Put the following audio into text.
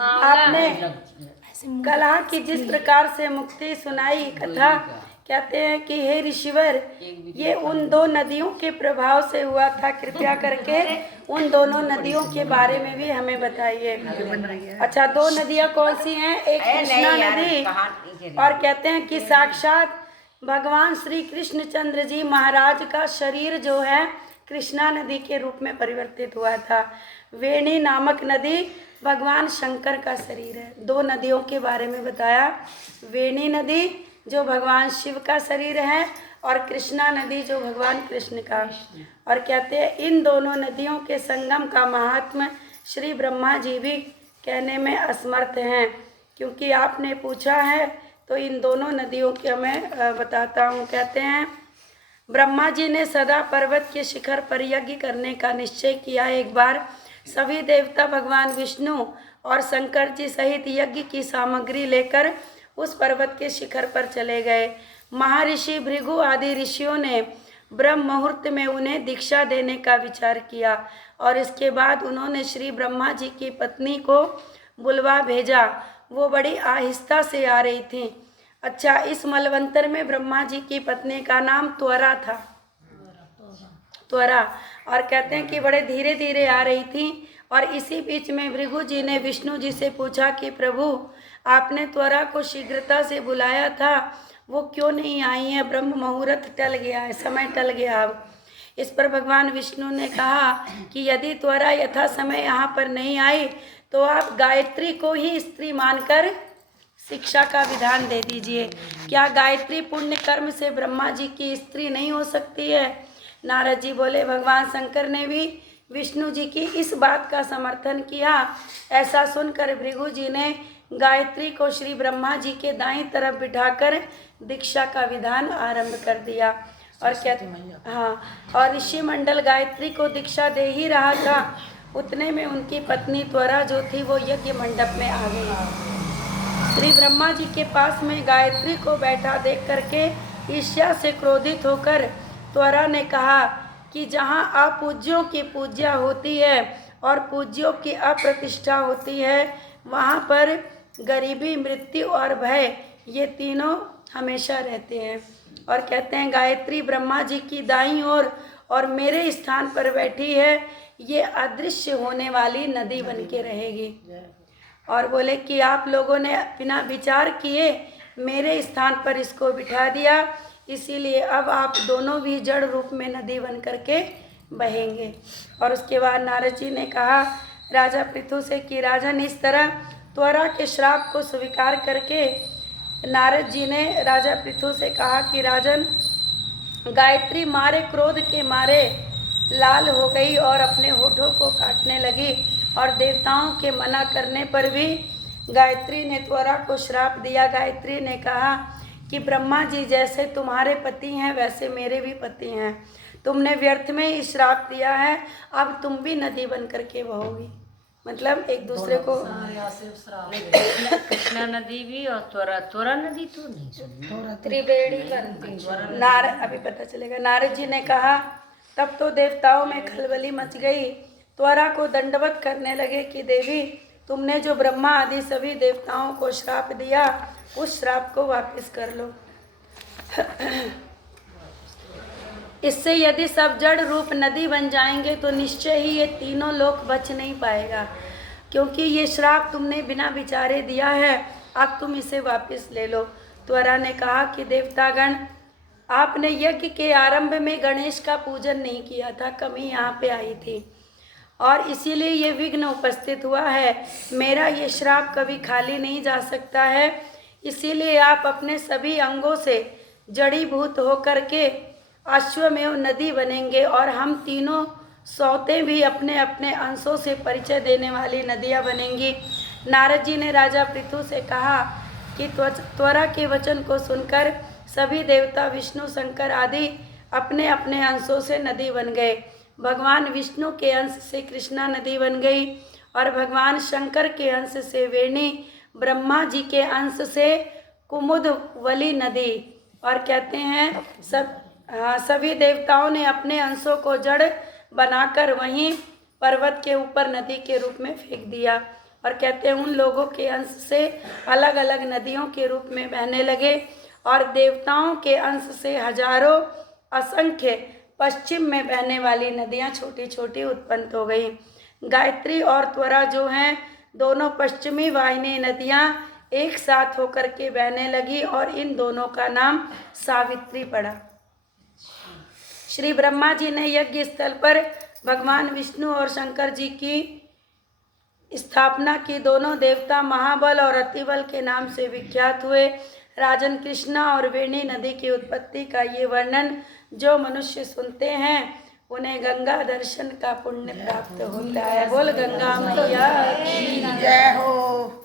आपने कला की जिस प्रकार से मुक्ति सुनाई कथा, कहते हैं कि हे ऋषिवर, ये उन दो नदियों के प्रभाव से हुआ था। कृपया करके उन दोनों नदियों के बारे में भी हमें बताइए। अच्छा, दो नदियाँ कौन सी हैं? एक कृष्णा नदी, और कहते हैं कि साक्षात भगवान श्री कृष्णचंद्र जी महाराज का शरीर जो है कृष्णा नदी के रूप में परिवर्तित हुआ था। वेणी नामक नदी भगवान शंकर का शरीर है। दो नदियों के बारे में बताया। वेणी नदी जो भगवान शिव का शरीर है, और कृष्णा नदी जो भगवान कृष्ण का। और कहते हैं इन दोनों नदियों के संगम का महात्म्य श्री ब्रह्मा जी भी कहने में असमर्थ हैं। क्योंकि आपने पूछा है तो इन दोनों नदियों के मैं बताता हूँ। कहते हैं ब्रह्मा जी ने सदा पर्वत के शिखर पर यज्ञ करने का निश्चय किया। एक बार सभी देवता भगवान विष्णु और शंकर जी सहित यज्ञ की सामग्री लेकर उस पर्वत के शिखर पर चले गए। महर्षि भृगु आदि ऋषियों ने ब्रह्म मुहूर्त में उन्हें दीक्षा देने का विचार किया, और इसके बाद उन्होंने श्री ब्रह्मा जी की पत्नी को बुलवा भेजा। वो बड़ी आहिस्ता से आ रही थी। अच्छा, इस मलवंतर में ब्रह्मा जी की पत्नी का नाम त्वरा था, त्वरा। और कहते हैं कि बड़े धीरे धीरे आ रही थी। और इसी बीच में भृगु जी ने विष्णु जी से पूछा कि प्रभु, आपने त्वरा को शीघ्रता से बुलाया था, वो क्यों नहीं आई है? ब्रह्म मुहूर्त टल गया है, समय टल गया अब। इस पर भगवान विष्णु ने कहा कि यदि त्वरा यथा समय यहाँ पर नहीं आई तो आप गायत्री को ही स्त्री मानकर शिक्षा का विधान दे दीजिए। क्या गायत्री पुण्य कर्म से ब्रह्मा जी की स्त्री नहीं हो सकती है? नारद जी बोले, भगवान शंकर ने भी विष्णु जी की इस बात का समर्थन किया। ऐसा सुनकर भृगु जी ने गायत्री को श्री ब्रह्मा जी के दाईं तरफ बिठाकर दीक्षा का विधान आरंभ कर दिया। और क्या, हाँ, और ऋषि मंडल गायत्री को दीक्षा दे ही रहा था, उतने में उनकी पत्नी त्वरा जो थी वो यज्ञ मंडप में आ गई। श्री ब्रह्मा जी के पास में गायत्री को बैठा देख करके ईर्ष्या से क्रोधित होकर त्वरा ने कहा कि जहाँ अपूज्यों की पूज्या होती है और पूज्यों की अप्रतिष्ठा होती है, वहाँ पर गरीबी, मृत्यु और भय, ये तीनों हमेशा रहते हैं। और कहते हैं गायत्री ब्रह्मा जी की दाईं ओर और मेरे स्थान पर बैठी है, ये अदृश्य होने वाली नदी बन के रहेगी। और बोले कि आप लोगों ने बिना विचार किए मेरे स्थान पर इसको बिठा दिया, इसीलिए अब आप दोनों भी जड़ रूप में नदी बन करके बहेंगे। और उसके बाद नारद जी ने कहा राजा पृथु से कि राजन, इस तरह त्वरा के श्राप को स्वीकार करके नारद जी ने राजा पृथु से कहा कि राजन, गायत्री मारे क्रोध के मारे लाल हो गई और अपने होठों को काटने लगी। और देवताओं के मना करने पर भी गायत्री ने त्वरा को श्राप दिया। गायत्री ने कहा कि ब्रह्मा जी जैसे तुम्हारे पति हैं वैसे मेरे भी पति हैं, तुमने व्यर्थ में ही श्राप दिया है, अब तुम भी नदी बन करके बहोगी। मतलब एक दूसरे को कृष्णा नदी भी और त्वरा नदी तो नहीं, त्रिवेणी बनती। अभी पता चलेगा। नारद जी ने कहा, तब तो देवताओं में खलबली मच गई। त्वरा को दंडवत करने लगे कि देवी, तुमने जो ब्रह्मा आदि सभी देवताओं को श्राप दिया, उस श्राप को वापस कर लो। इससे यदि सब जड़ रूप नदी बन जाएंगे तो निश्चय ही ये तीनों लोक बच नहीं पाएगा, क्योंकि ये श्राप तुमने बिना विचारे दिया है, अब तुम इसे वापस ले लो। त्वरा ने कहा कि देवतागण, आपने यज्ञ के आरंभ में गणेश का पूजन नहीं किया था, कमी यहाँ पे आई थी और इसीलिए ये विघ्न उपस्थित हुआ है। मेरा ये श्राप कभी खाली नहीं जा सकता है, इसीलिए आप अपने सभी अंगों से जड़ीभूत होकर के अश्वमेव नदी बनेंगे और हम तीनों सौतें भी अपने अपने अंशों से परिचय देने वाली नदियाँ बनेंगी। नारद जी ने राजा पृथु से कहा कि त्वरा के वचन को सुनकर सभी देवता विष्णु शंकर आदि अपने अपने अंशों से नदी बन गए। भगवान विष्णु के अंश से कृष्णा नदी बन गई और भगवान शंकर के अंश से वेणी, ब्रह्मा जी के अंश से कुमुदवली नदी। और कहते हैं सभी देवताओं ने अपने अंशों को जड़ बनाकर वहीं पर्वत के ऊपर नदी के रूप में फेंक दिया। और कहते हैं उन लोगों के अंश से अलग अलग नदियों के रूप में बहने लगे और देवताओं के अंश से हजारों असंख्य पश्चिम में बहने वाली नदियां छोटी छोटी उत्पन्न हो गई। गायत्री और त्वरा जो हैं दोनों पश्चिमी वाहिनी नदियां एक साथ होकर के बहने लगी और इन दोनों का नाम सावित्री पड़ा। श्री ब्रह्मा जी ने यज्ञ स्थल पर भगवान विष्णु और शंकर जी की स्थापना की। दोनों देवता महाबल और अतिबल के नाम से विख्यात हुए। राजन कृष्णा और वेणी नदी की उत्पत्ति का ये वर्णन जो मनुष्य सुनते हैं उन्हें गंगा दर्शन का पुण्य प्राप्त होता है। बोल गंगा मैया की जय हो।